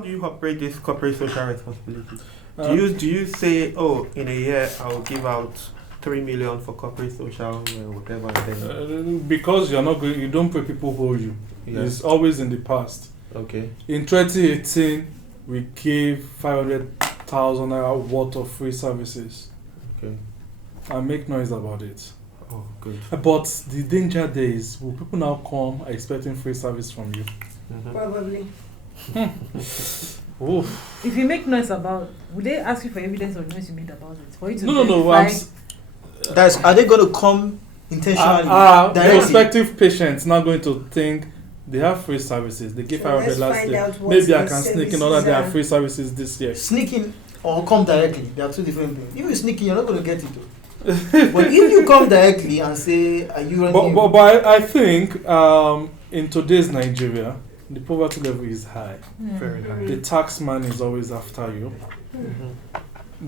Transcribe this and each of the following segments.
how do you operate this corporate social responsibility? Do you say, oh, in a year I'll give out 3 million for corporate social whatever, and then because you're not going, you don't pay people who owe you. yeah. It's always in the past. Okay. In 2018, we gave 500,000 naira worth of free services. Okay. And make noise about it. Oh, good. But the danger there is, will people now come expecting free service from you? Mm-hmm. Probably. Oof. If you make noise about, would they ask you for evidence or noise you made about it? For you to No. Guys, are they going to come intentionally? The directly? prospective patients now going to think they have free services. They gave So 500 let's last find year. out what Maybe I the can sneak in services order they are. have free services this year. Sneaking or come directly, they are two different things. If you sneak in, you're not going to get it. Though. But if you come directly and say, are you running? But I think in today's Nigeria, the poverty level is high. Very high. The tax man is always after you. Mm-hmm.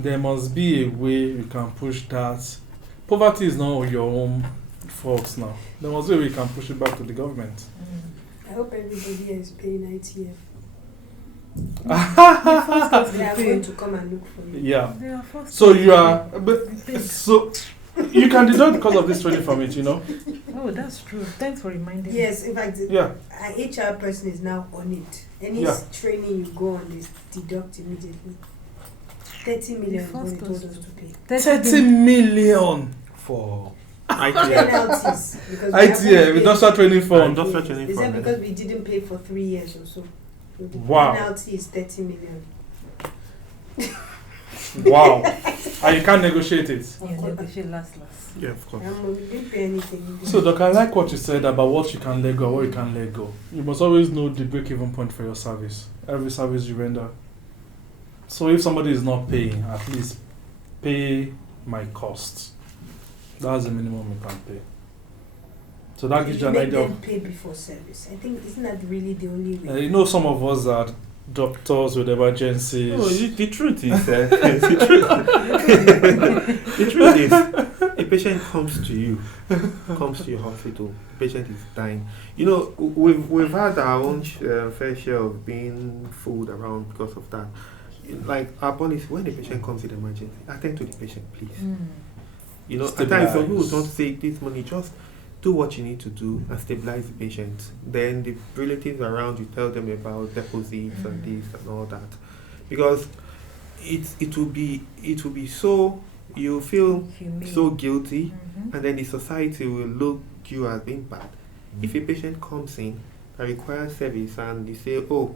There must be a way you can push that. Poverty is not your own fault now. There must be a way you can push it back to the government. I hope everybody here is paying ITF. They are Pay. going to come and look for you. Yeah. They are forced So to you pay. are, so you can deduct because of this training from it, you know. Oh, that's true. Thanks for reminding me. Yes, in fact, Yeah. an HR person is now on it. Any Yeah. training you go on, they deduct immediately. 30 million is what they told us to pay. 30 million For Penalties. because we ITF, haven't industrial training For fund. industrial training Is that fund. because we didn't pay for 3 years or so? So the Wow. penalty is 30 million. Wow. And you can't negotiate it. Yeah, negotiate last. Yeah, of course. We didn't pay anything. So, Doc, I like what you said about what you can let go and what you can't let go. You must always know the break-even point for your service, every service you render. So, if somebody is not paying, at least pay my costs. That's the minimum you can pay. So that gives you an Make idea them of. pay before service. I think isn't that really the only way? You know, some of us are doctors with emergencies. No, the truth is, the truth is, a patient comes to you, comes to your hospital. The patient is dying. You know, we've had our own fair share of being fooled around because of that. Like our policy, when the patient comes with emergency, attend to the patient, please. You know, at times some people don't take this money, just do what you need to do and stabilize the patient. Then the relatives around you tell them about deposits and this and all that, because it will be so, you feel so guilty, and then the society will look you as being bad. If a patient comes in that requires service and you say, oh,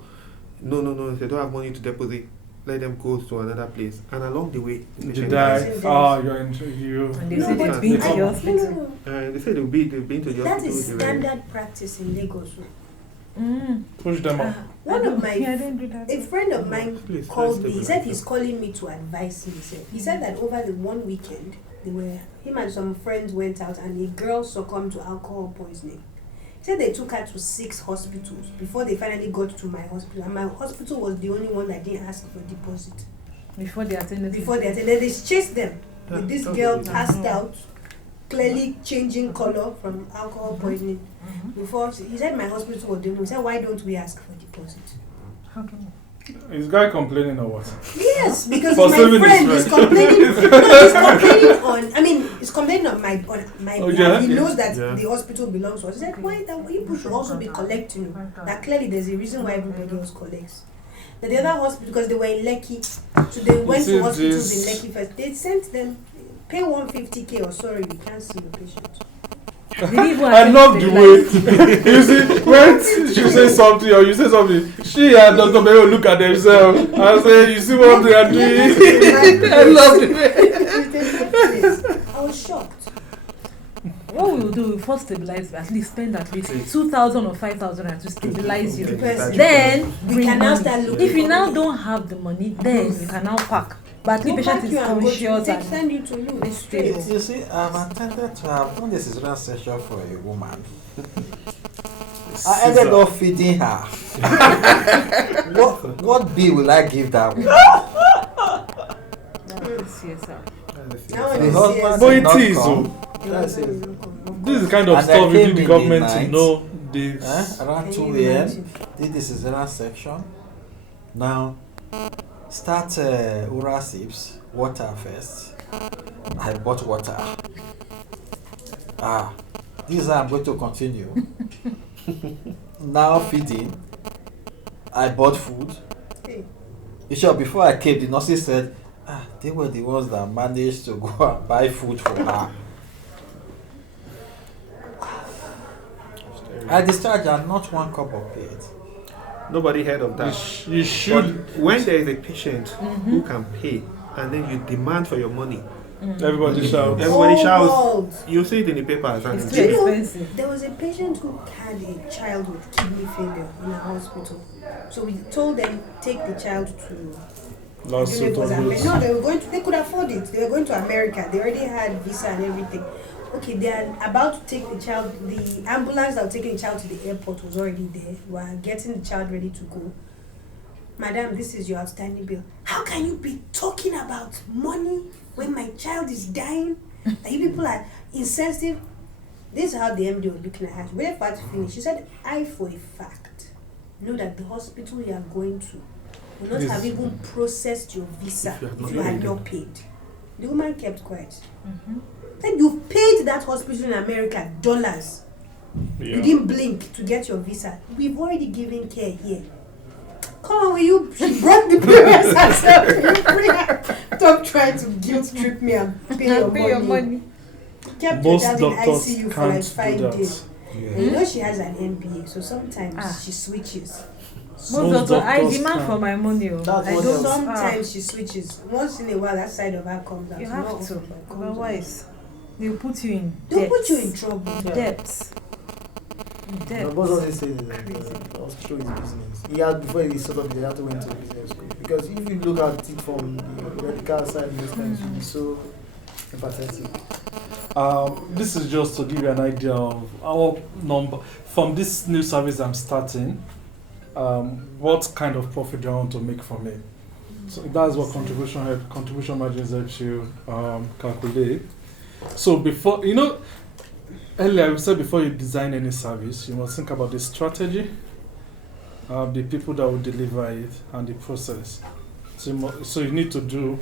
no, they don't have money to deposit, let them go to another place, and along the way the You patient die. dies. You're in you. And they No, say but they've been to I- the no, hospital. no, They say they've been to the that hospital. is standard practice in Lagos. Push them up. One of my I don't do that. a friend of mine Please, called me. He stabilize said them. he's calling me to advise me. He said that over the one weekend, him and some friends went out and a girl succumbed to alcohol poisoning. He said they took her to 6 hospitals before they finally got to my hospital, and my hospital was the only one that didn't ask for deposit. Before they attended. They chased them. Yeah, With this that's girl what it is. passed out, clearly changing color from alcohol poisoning. Before he said my hospital was doing. He said, why don't we ask for deposit? How come? Is guy complaining or what? Yes, because For my saving his friend is friend. complaining. No, he's complaining on. I mean, he's complaining on my Oh, behalf. yeah? He knows that Yeah. the hospital belongs to us. He said, why that people should also be collecting? That clearly there's a reason why everybody else collects. But the other hospital, because they were in Lekki, so they went see to hospitals this- in Lekki first. They sent them pay 150K or sorry, you can't see the patient. I love the way you see when she says something or you say something, she and Dr. Mayo look at themselves and say, you see what they are doing. I love the way. I was shocked. What we will do, we first stabilize, at least spend at least 2,000 or 5,000 to stabilize you. Because Then we bring can now money. start looking If you for now money. don't have the money, then you can now pack. But at Go least back patient you is and go to conscious take and send you to you. It's stable. straight. You see, I've attempted to have done this cesarean section for a woman. I ended up feeding her. what bill will I give that woman? CSR. Now when The you husband see But did it not is, come. us, this is the kind of And I stuff you came need the in government the to night. know this. Around Can 2 you a.m. imagine? Did the cesarean section. Now, start oral sips, water first. I bought water. This is how I'm going to continue. Now feeding. I bought food. Hey. In short, before I came, the nurses said, they were the ones that managed to go and buy food for her. I discharged her not one cup of paid. Nobody heard of that. You should. But when there is a patient who can pay, and then you demand for your money, Everybody shouts. everybody shouts. World. You see it in the papers. And It's Do you too know, expensive. there was a patient who had a child with kidney failure in a hospital. So we told them, take the child to Lawsuit on No, this. they were going to, they could afford it. They were going to America. They already had visa and everything. Okay, they are about to take the child. The ambulance that was taking the child to the airport was already there. We are getting the child ready to go. Madam, this is your outstanding bill. How can you be talking about money when my child is dying? And you people are insensitive. This is how the MD was looking at her. We were about to finish. She said, I for a fact know that the hospital you are going to will not Yes. have even processed your visa if you had not paid. The woman kept quiet. Then you paid that hospital in America dollars. You didn't blink to get your visa. We've already given care here. Come on, will you? She brought the parents herself. Will you bring her? Stop trying to guilt trip me and pay your money. Kept Most your child in doctors ICU for like can't 5 do that. days. And you know she has an MBA, so sometimes she switches. Most doctors, I demand for my money. Oh. That's I what don't. Sometimes she switches. Once in a while, that side of her comes out. You Not have often, to. but it comes out. Otherwise, they'll put you in. They'll put debts. you in trouble. Debts. My Debts. boss always says that hospital is business. He had before he sort of they had to went to business school. Because if you look at it from the medical side, most times you'll be so empathetic. This is just to give you an idea of our number from this new service I'm starting. What kind of profit do I want to make from it? So that's what contribution margins helps you calculate. So before earlier we said before you design any service, you must think about the strategy, the people that will deliver it, and the process. So you need to do.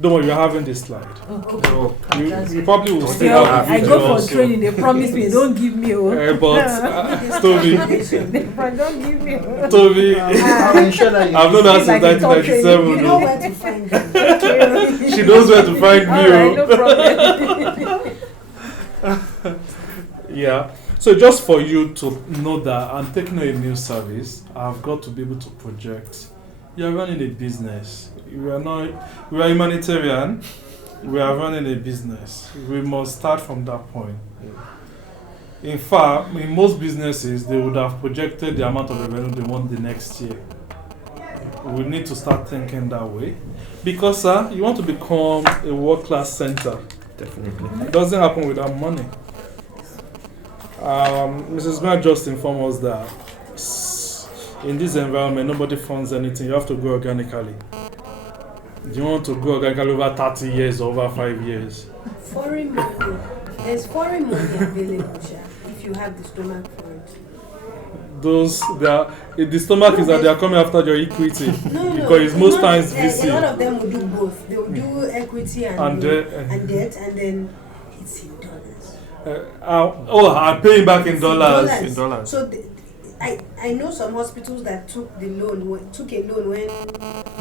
Don't worry, you're having this slide. Okay. You probably will Okay, still have I video go for also. training. They promise me, don't give me. But Toby, Don't give me. Toby, I'll ensure that you I've known her since Like a top 1997. You know where to find them. She knows where to find me. Alright, no problem. Yeah. So just for you to know that I'm taking a new service, I've got to be able to project. You're running a business. We are humanitarian. We are running a business. We must start from that point. In fact, in most businesses, they would have projected the amount of revenue they want the next year. We need to start thinking that way. Because you want to become a world-class center. Definitely. It doesn't happen without money. Mrs. Grant just informed us that in this environment, nobody funds anything. You have to grow organically. Do you want to grow organically over 30 years or over 5 years? Foreign money. There's foreign money available, Sha, if you have the stomach for it. The stomach is that they are coming after your equity. No, because it's most times a VC. lot of them will do both. They will do equity and debt, and then it's in dollars. I'm paying back in dollars. In dollars. So I know some hospitals that took a loan when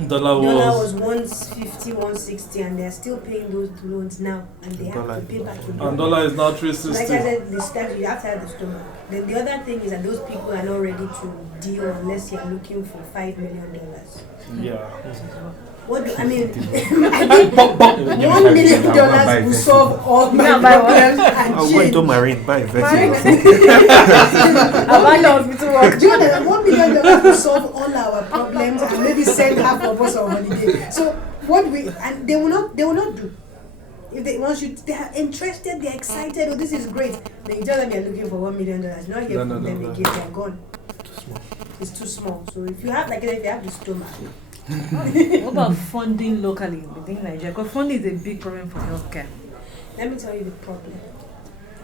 Dollar dollar was. was 150, 160, and they're still paying those loans now, and they have to pay back in And dollar is now Like I 360. said, the start you have to have the stomach. Then the other thing is that those people are not ready to deal unless you're looking for $5 million. Yeah. What do I mean? I think $1 million will solve all my problems and I'm going change. to Marine, buy a vessel. Abandon hospital work. Do you know that $1 million will solve all our problems and maybe send half of us on holiday? So they will not do. If they want you, they are interested, they are excited. Oh, this is great. Then you tell them you're looking for $1 million. Not here from them again. They're gone. It's too small. So if you have if you have the stomach. What about funding locally within Nigeria? Because funding is a big problem for healthcare. Let me tell you the problem.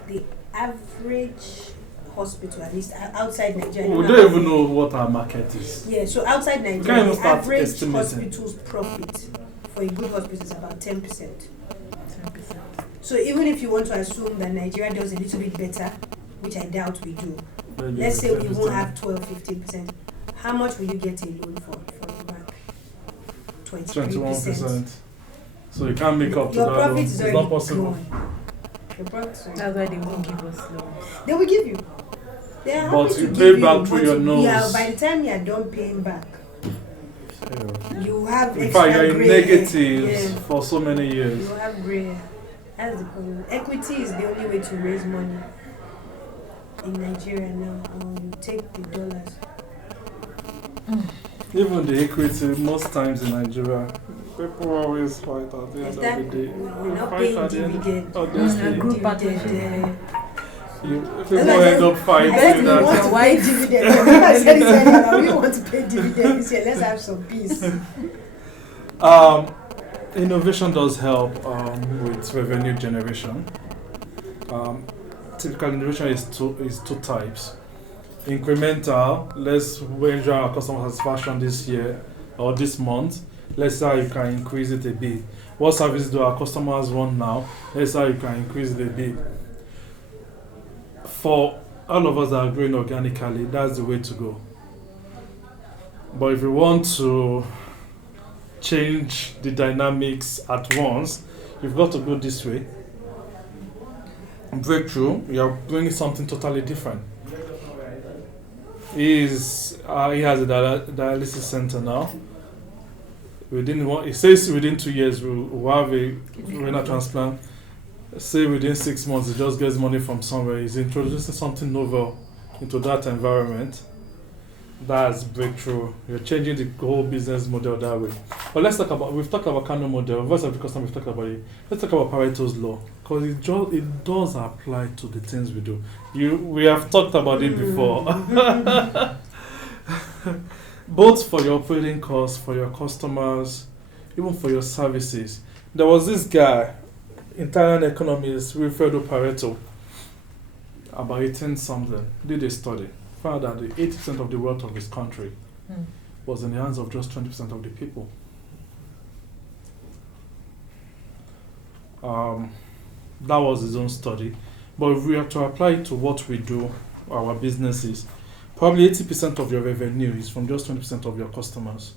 The average hospital, at least outside Nigeria. We don't even know what our market is. Yeah, so outside can't Nigeria, even the start average estimating. hospital's profit for a good hospital is about 10%. 10%. So even if you want to assume that Nigeria does a little bit better, which I doubt we do, Maybe let's say we 10%. won't have 12-15%, how much will you get a loan for the bank? 23%. 21%. So you can't make up to Your that. Loan. profit It's is not already possible. gone. Your profit is already That's why they won't give us loans. They will give you. They are But happy you to pay give back you, through but your yeah, nose. by the time you are done paying back, you have In extra fact, you're in grey hair. negatives Yeah. for so many years. You have grey hair. That's the problem. Equity is the only way to raise money in Nigeria now. You take the dollars. Even the equity, most times in Nigeria, people always fight at the end Is of that the day. we're not Fight paying at the end. dividend? Obviously, Group Dividend, partnership. people end up I fighting said we that. want to pay dividend. I remember I said it earlier that we want to pay dividend this year. Let's have some peace. Innovation does help with revenue generation. Typical innovation is two types. Incremental, let's measure our customer satisfaction this year or this month. Let's say how you can increase it a bit. What service do our customers want now? Let's say how you can increase it a bit. For all of us that are growing organically, that's the way to go. But if you want to change the dynamics at once, you've got to go this way. Breakthrough, you're bringing something totally different. He has a dialysis center now. It says within 2 years we'll have a renal transplant. Say within 6 months he just gets money from somewhere. He's introducing something novel into that environment. That's breakthrough. You're changing the whole business model that way. But we've talked about Kano model, voice of the customer, we've talked about it. Let's talk about Pareto's law, because it does apply to the things we do. We have talked about it before. Both for your operating costs, for your customers, even for your services. There was this guy, Italian economist, Wilfredo Pareto, about 18 something, did a study. Found that the 80% of the wealth of his country was in the hands of just 20% of the people. That was his own study. But if we have to apply it to what we do, our businesses, probably 80% of your revenue is from just 20% of your customers.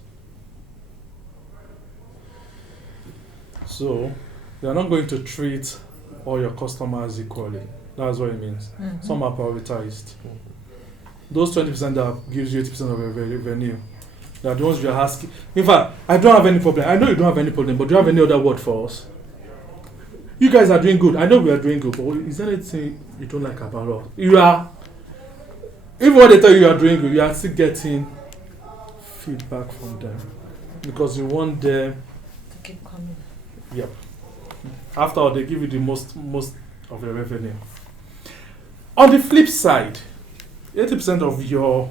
So, they are not going to treat all your customers equally. That's what it means. Some are prioritized. Those 20% that gives you 80% of your revenue, they are the ones you are asking. In fact, I don't have any problem. I know you don't have any problem, but do you have any other word for us? You guys are doing good. I know we are doing good, but is there anything you don't like about us? Even when they tell you are doing good, you are still getting feedback from them because you want them To keep coming. Yep. After all, they give you the most of your revenue. On the flip side, 80% of your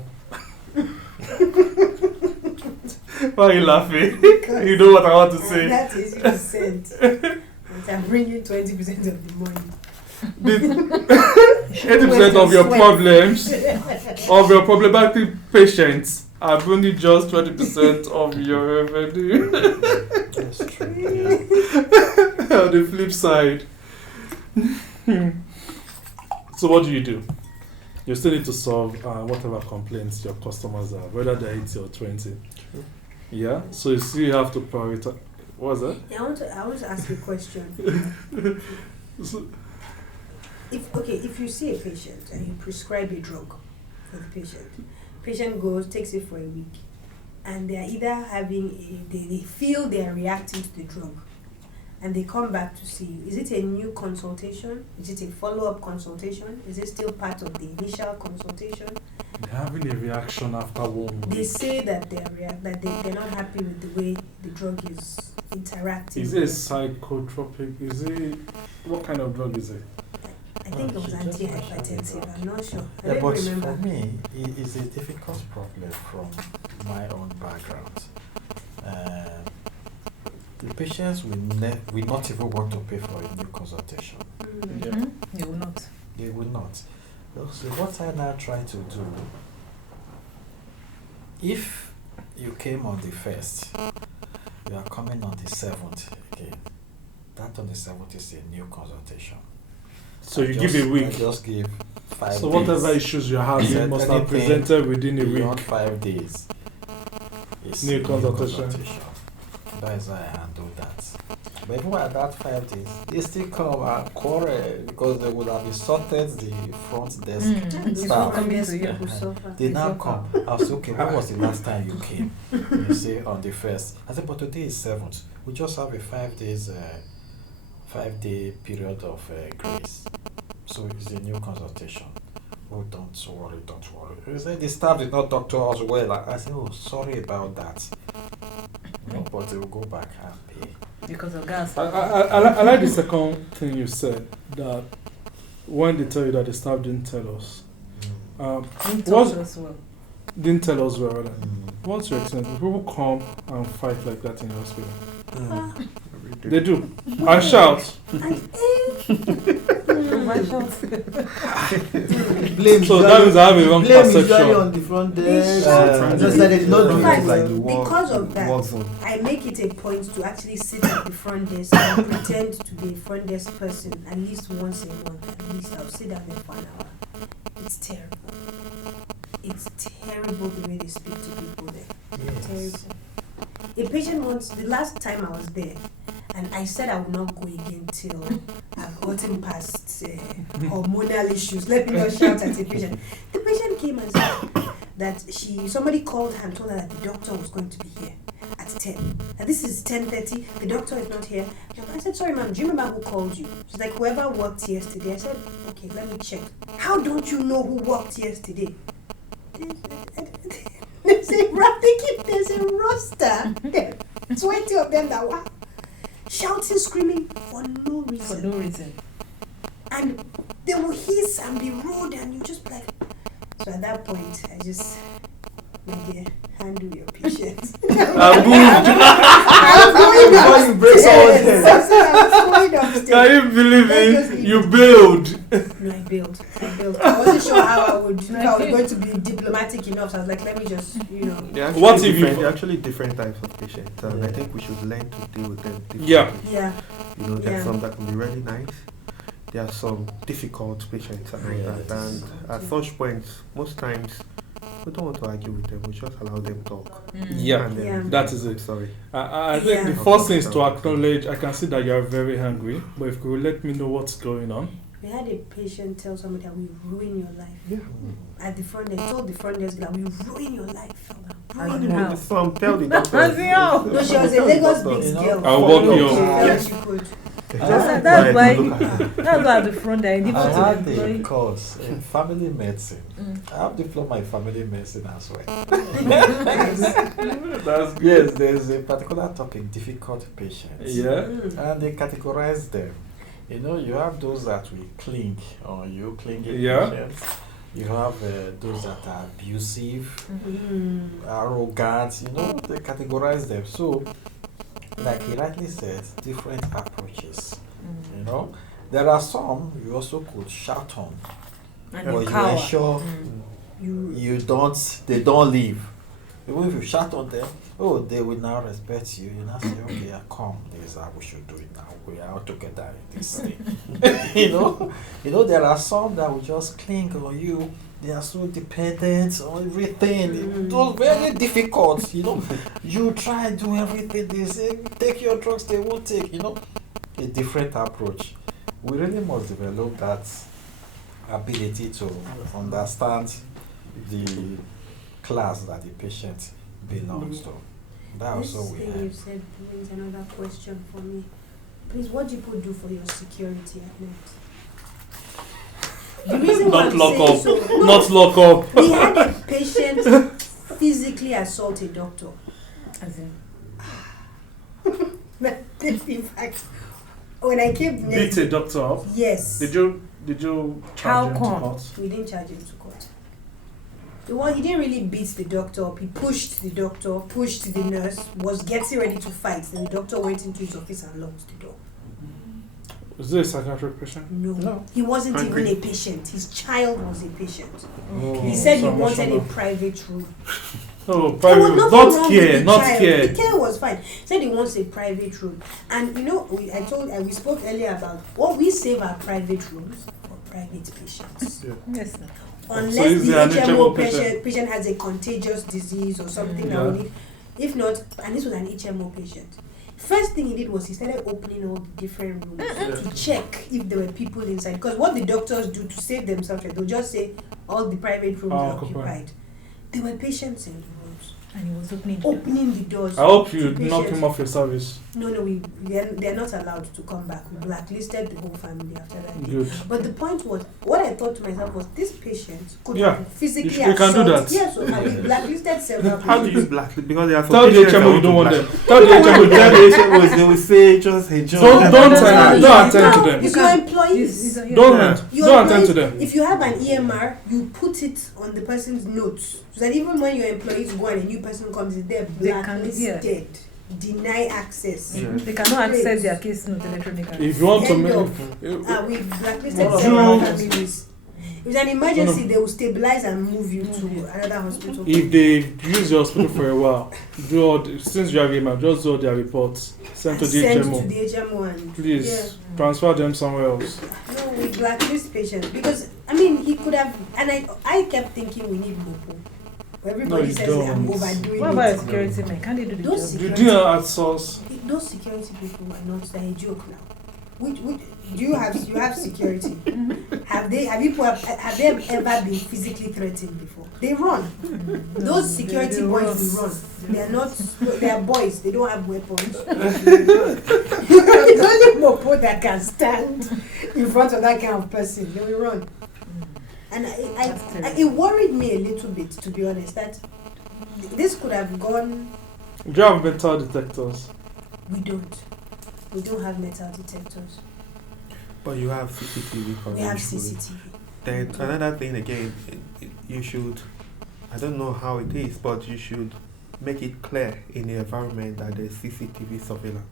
why are you laughing? You know what I want to say. That is 80%. But I'm bringing 20% of the money. 80% of your problems, of your problematic patients, are only just 20% of your revenue. That's true. Yeah. On the flip side. So what do? You still need to solve whatever complaints your customers have, whether they're 80 or 20. True. Yeah? So you still have to prioritize. What's that? I want to ask you a question. So, If you see a patient and you prescribe a drug for the patient goes, takes it for a week, and they are either they feel they are reacting to the drug, and they come back to see you. Is it a new consultation? Is it a follow-up consultation? Is it still part of the initial consultation? they're having a reaction after 1 week. They say that they're not happy with the way the drug is interacting. Is it psychotropic? What kind of drug is it? I think it was She just antihypertensive. I'm not sure. I Yeah, don't but remember. for me, it is a difficult problem from my own background. The patients will not even want to pay for a new consultation. Mm. Yeah. You will not. They will not. So what I now try to do, if you came on the 1st, you are coming on the 7th again. That on the 7th is a new consultation. So I you just, give a week. I just give 5 days. So whatever issues you have, you Said must have anything presented within a beyond week. 5 days. It's New a consultation. That is how I handle that. But even at that 5 days, they still come and quarrel because they would have insulted the front desk It's staff. coming to you. Uh-huh. They now come. I say, okay, when was the last time you came? You say on the 1st. I said, but today is 7th. We just have a 5 days, 5-day period of grace. So it's a new consultation. Oh, don't worry. He said the staff did not talk to us well. I said, oh, sorry about that. No, but they will go back and pay. Because of gas. I like the second thing you said, that when they tell you that the staff didn't tell us, Didn't what's- talk to us well. didn't tell us well, rather. Mm. What's your experience? People come and fight like that in the hospital. Mm. They do. And shout. Blame So that means I have a wrong blame usually perception. on the front They desk. shout. Just like they did not do In it. fact, like the war- because of that, war zone. I make it a point to actually sit at the front desk and pretend to be a front desk person at least once a month. At least I'll sit down there for an hour. It's terrible. It's terrible the way they speak to people there. Yes. Terrible. A patient once, the last time I was there, and I said I would not go again till I've gotten past hormonal issues. Let me not shout at the patient. The patient came and said that somebody called her and told her that the doctor was going to be here at 10. And this is 10:30. The doctor is not here. I said, sorry, ma'am, do you remember who called you? She's like, whoever worked yesterday. I said, okay, let me check. How don't you know who worked yesterday? There's a roster. 20 of them that were shouting, screaming for no For reason. no reason. And they will hiss and be rude, and you just be like. So at that point, I just, my dear, handle your patients. I moved. I'm going Before you break someone's upstairs. head. I'm going upstairs. Can you believe it? You bailed. No, I bailed. I wasn't sure how I would, if I was going to be diplomatic enough. So I was like, let me just, They're actually What if you- different, they're actually different types of patients, and I think we should learn to deal with them differently. Yeah. yeah. You know, there are Yeah. some that can be really nice. There are some difficult patients and all that. And at such points, most times, we don't want to argue with them. We just allow them talk. Yeah. And then Yeah. That is it. Sorry. I think Yeah. the first thing is to acknowledge, I can see that you are very hungry, but if you could let me know what's going on. We had a patient tell somebody that we ruin your life. Yeah. At the front desk, told the front desk that we ruin your life. Ruin And your Wow. life. some tell the doctor. No, she was a Lagos big girl. I'll walk you She up. felt she could. That's why at the front there, I had to a employ. course in family medicine. I have diploma in family medicine as well. That's Yes, there's a particular topic, difficult patients. Yeah. And they categorize them. You know, you have those that will cling or you clinging Yeah. patients. You have those that are abusive, Mm. arrogant, you know, they categorize them. So, like he rightly said, different approaches. You know, there are some you also could shout on, And but you you cower. ensure You they don't leave. Even if you shout on them, oh, they will now respect you. You now say, okay, come, this is how we should do it now. We are all together in this thing. you know, there are some that will just cling on you. They are so dependent on everything. Those very difficult, you know. You try and do everything. They say, take your drugs, they won't take, you know. A different approach. We really must develop that ability to understand the class that the patient belongs to. That This also we thing you have. said brings another question for me. Please, what do people do for your security at night? The reason why Not I'm lock saying up. so, no, Not lock up. we had a patient physically assault a doctor. As in, In fact, when I came the next Beat a doctor up. yes, Did you How charge him to come? court? we didn't charge him to court. He didn't really beat the doctor up. He pushed the doctor, pushed the nurse, was getting ready to fight. Then the doctor went into his office and locked the door. Is this a psychiatric patient? No. He wasn't Concrete. even a patient. His child was a patient. Oh, He said he so wanted a emotional. private room. Oh, There was private. nothing Not wrong with care, the not child. care. The care was fine. He said he wants a private room. And we spoke earlier about what we save our private rooms for private patients. Yes, sir. Unless So is the there an HMO HMO patient? patient has a contagious disease or something Yeah. that we need. If not, and this was an HMO patient. First thing he did was he started opening all the different rooms to check if there were people inside. Because what the doctors do to save themselves, they'll just say all the private rooms are occupied. occupied. There were patients in the rooms. And he was opening. Opening the doors. I hope to you knock patients. him off your service. No, they're not allowed to come back. We blacklisted the whole family after that. Good. But the point was, what I thought to myself was, this patient could Yeah, have physically you can do that. Yes, so we blacklisted several How do patients. you black? Because there are some Tell the patients that HMO you want don't to want black. them. Tell the HMO. Tell the HMOs, they will say just a job. Don't don't attend to them. It's your employees. Don't Yeah. don't attend to them. If you have an EMR, you put it on the person's notes. So that even when your employees go and a new person comes, they're They can- blacklisted. Deny access. Yeah. They cannot access their case note electronically. If you want to End make, of. We blacklisted Well, several you- families. If it's an emergency, they will stabilize and move you to another hospital. if they use your hospital for a while, do all since you have email, just do all their reports, send to the Send HMO. to the HMO and Please transfer them somewhere else. no, we blacklist patients because I mean he could have, and I kept thinking we need Mopo. Everybody you says I'm don't. overdoing What about it. security men? Can't they do the Those job? You do not outsource. Those security people are not they're a joke now. Which do you have security? Have they ever been physically threatened before? They run. Those security They boys run. will run. They are not. They are boys. They don't have weapons. It's only Mopo that can stand in front of that kind of person. They will run. And it worried me a little bit, to be honest, that this could have gone. Do you have metal detectors? We don't. We don't have metal detectors. But you have CCTV coverage. We have for it. CCTV. Then another thing again, you should, I don't know how it is, but you should make it clear in the environment that there's CCTV surveillance.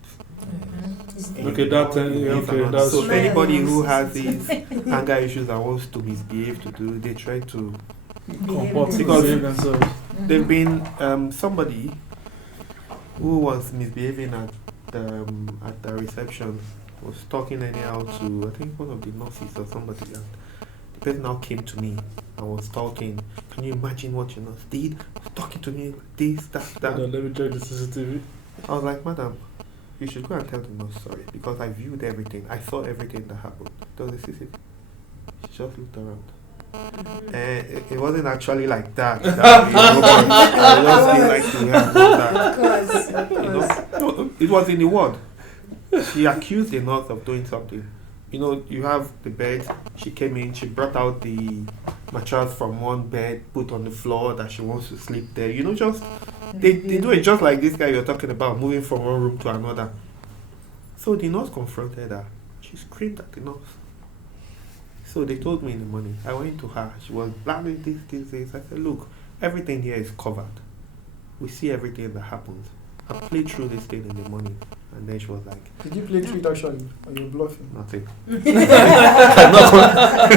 Okay, that okay, that's So true. anybody who has these anger issues and wants to misbehave they try to. Comport to Because- save themselves. There've been somebody who was misbehaving at the reception, was talking anyhow to I think one of the nurses or somebody, and the person now came to me and was talking. Can you imagine what your nurse did? Was talking to me this, that. Hold on, let me check the CCTV. I was like, madam, you should go and tell the nurse sorry because I viewed everything. I saw everything that happened. There was a CCTV. She just looked around. It wasn't actually like that. I just feel like to have that. Of course. No, it was in the ward. She accused the nurse of doing something. You know, you have the bed. She came in. She brought out the mattress from one bed, put on the floor that she wants to sleep there. You know, just they do it just like this guy you're talking about, moving from one room to another. So the nurse confronted her. She screamed at the nurse. So they told me in the morning. I went to her. She was planning this. I said, look, everything here is covered. We see everything that happens. I played through this thing in the morning. And then she was like, Did you play through it actually? Or you bluffing? nothing.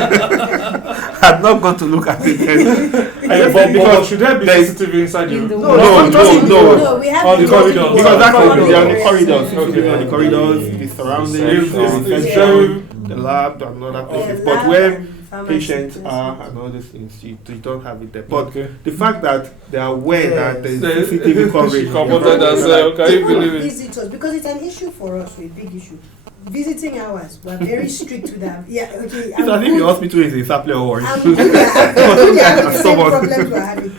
I'm not going to look at it. But should there be there's- CCTV inside In you? the No, we have On the to- corridors. Because that's what Corridors. they're on the corridors. Okay. On the corridors, the surroundings, It's the very reception, the lab, and other places. But where pharmacy, patients are and all these things, you don't have it there. But Okay. the fact that they are aware that there's CCTV She coverage. comforted herself. Can you People believe it? visitors, because it's an issue for us, a big issue. Visiting hours, we're very strict with that. Yeah, okay. It's as if the hospital is a supply or I'm good at the same Someone- problems we're having.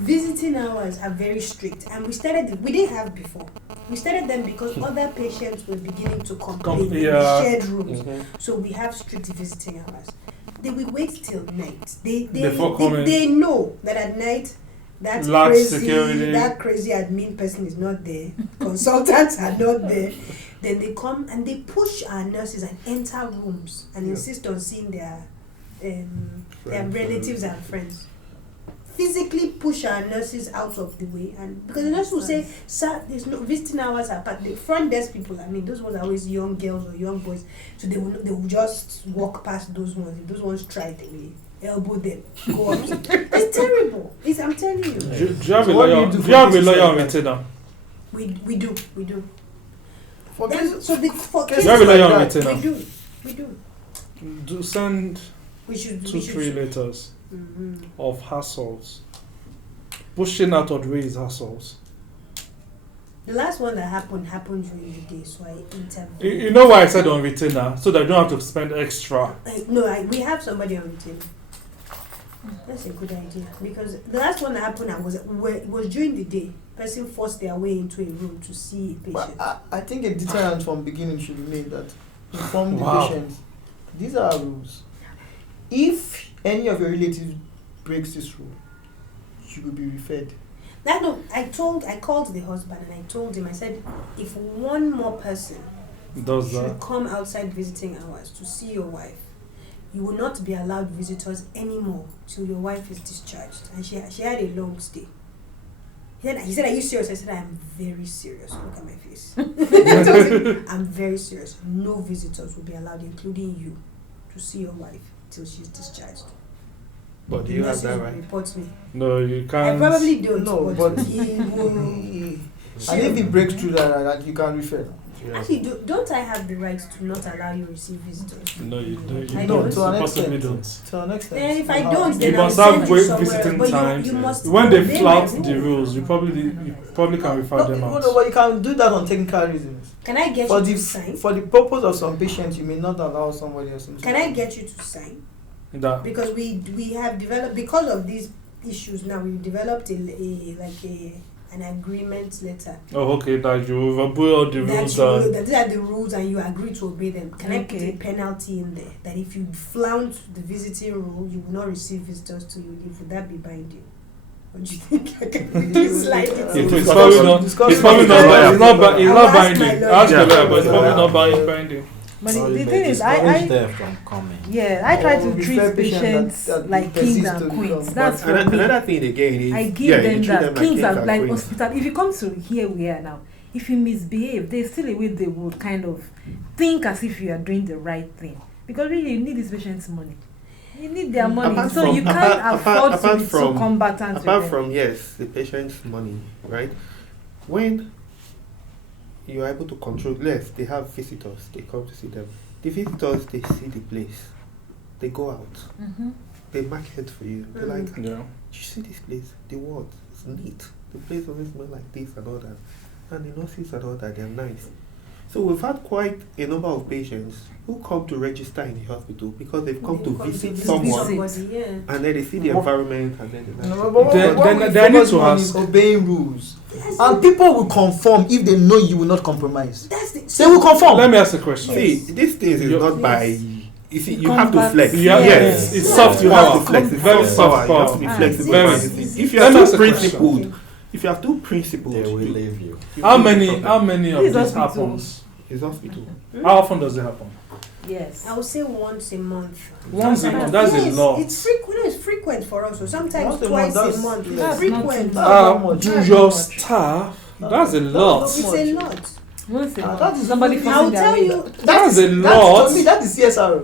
Visiting hours are very strict, and we didn't have before. We started them because other patients were beginning to complain in yeah. shared rooms. Mhm. So we have strict visiting hours. They will wait till night. Before coming. They know that at night that Large crazy security. that crazy admin person is not there. Consultants are not there. Then they come and they push our nurses and enter rooms and insist on seeing their Friends, relatives and friends. physically push our nurses out of the way, and because the nurse will say, "Sir, there's no visiting hours apart." The front desk people, I mean, those ones are always young girls or young boys, so they will just walk past those ones. If those ones try, they will elbow them, go up. It's terrible. I'm telling you. Do you have a So what do lawyer? you do Do for you have a cases lawyer like on that? retainer? We do. For Then, cases, so for cases You have a cases lawyer on like that, retainer. we do. Do send We should. 2-3 letters Mhm. of hassles, pushing out of raise hassles. The last one that happened during the day, so I interviewed. You know why I said on retainer? So that you don't have to spend extra. We have somebody on retainer. That's a good idea, because the last one that happened it was during the day. Person forced their way into a room to see a patient. but I think a deterrent from beginning should be made that inform the Wow. patient. These are our rules. If any of your relatives breaks this rule, you will be referred. I called the husband and I told him, I said, if one more person Does should that? come outside visiting hours to see your wife, you will not be allowed visitors anymore till your wife is discharged. And she had a long stay. He said, are you serious? I said, I'm very serious. Look at my face. I told him, I'm very serious. No visitors will be allowed, including you, to see your wife till she's discharged. But do The you have nurses that will right? report me. No, you I can't. probably don't, No, but but- he will. And if he breaks through that, you can refer. Yeah. Actually, don't I have the right to not allow you to receive visitors? No, you don't. You I don't. don't. To an You possibly extent. don't. To an extent. And if I How- don't, You then I'll must have send you great somewhere. visiting But times. you must When they obey flout my the rule. rules, you probably can refer them No, out. but you can do that on technical reasons. Can I get For you the to sign? for the purpose of some patients, you may not allow somebody else into. Can I get you to sign? That Because we have developed, because of these issues now, we've developed an agreement letter. oh okay, that you obey all the rules That these are the rules and you agree to obey them. Can I put Okay. a penalty in there that if you flout the visiting rule, you will not receive visitors to you leave? Would that be binding? What do you think? I can really slide it If in. it's probably not, it's probably not, it's I'll not ask my binding. lawyer. Ask your Yeah. lawyer, but it's probably not binding. But Well, the you thing may is, discourage them from coming. I try Or to refer treat patients patients that like persist kings to and become- queens. but That's for me. Another thing again is I give you them treat that. Kings and are like queens. hospital. If you come to here we are now, if you misbehave, there's still a way they would kind of think as if you are doing the right thing. Because really, you need these patients' money. You need their money, Apart so from- you can't apart- afford apart to be so from- combatant. Apart with them. from yes, the patient's money, right? When you are able to control, yes, they have visitors. They come to see them. The visitors, they see the place. They go out. Mhm. They market for you. They're like, Yeah. you see this place? The what? It's neat. The place doesn't smell like this and all that. And the nurses and all that, they're nice. So we've had quite a number of patients who come to register in the hospital because they've come to visit someone somebody, yeah. and then they see the What? environment and then they like No, it. but Then- what then we I need focus to on ask- is obeying rules, Yes, and people will conform if they know you will not compromise. that's the. They will conform. Let me ask a question. See, these things is You- not by. Yes. You see, you have to Combat- flex. Yeah, Yes, it's soft you have power. to flex. It's Very soft soft power. You have to power. be Ah, flexible. very. about this thing. If you Let are me too ask a question. principled, if you are too principled, They will you- leave you. How you many? problem. How many of This this hospital. happens? It's hospital. How often does it happen? Yes. I would say once a month. Once a Sometimes- month. That's yes, a lot. It's frequent. No, it's frequent for us. So sometimes Once a twice month, a that's- month. It's that's frequent. not too How much? Do That's your not much. staff? That's a That's lot. not It's a lot. Once a Ah, month. that is Somebody really- I'll forcing their tell way. you. That's a lot. To me, that is CSR.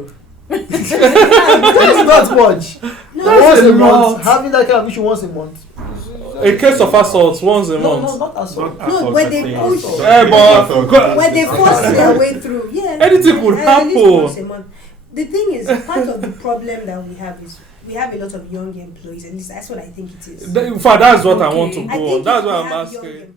That is not much. No, That's Once a a month, lot. having that kind of issue once a month. A case of assault once a No, month. not assault. No, when they push, when they force their way through, yeah. Anything could At least happen. once a month. The thing is, part of the problem that we have is we have a lot of young employees. At least that's what I think it is. In fact, that's what I want to Okay. I go on. think That's we what I'm have young asking. employees.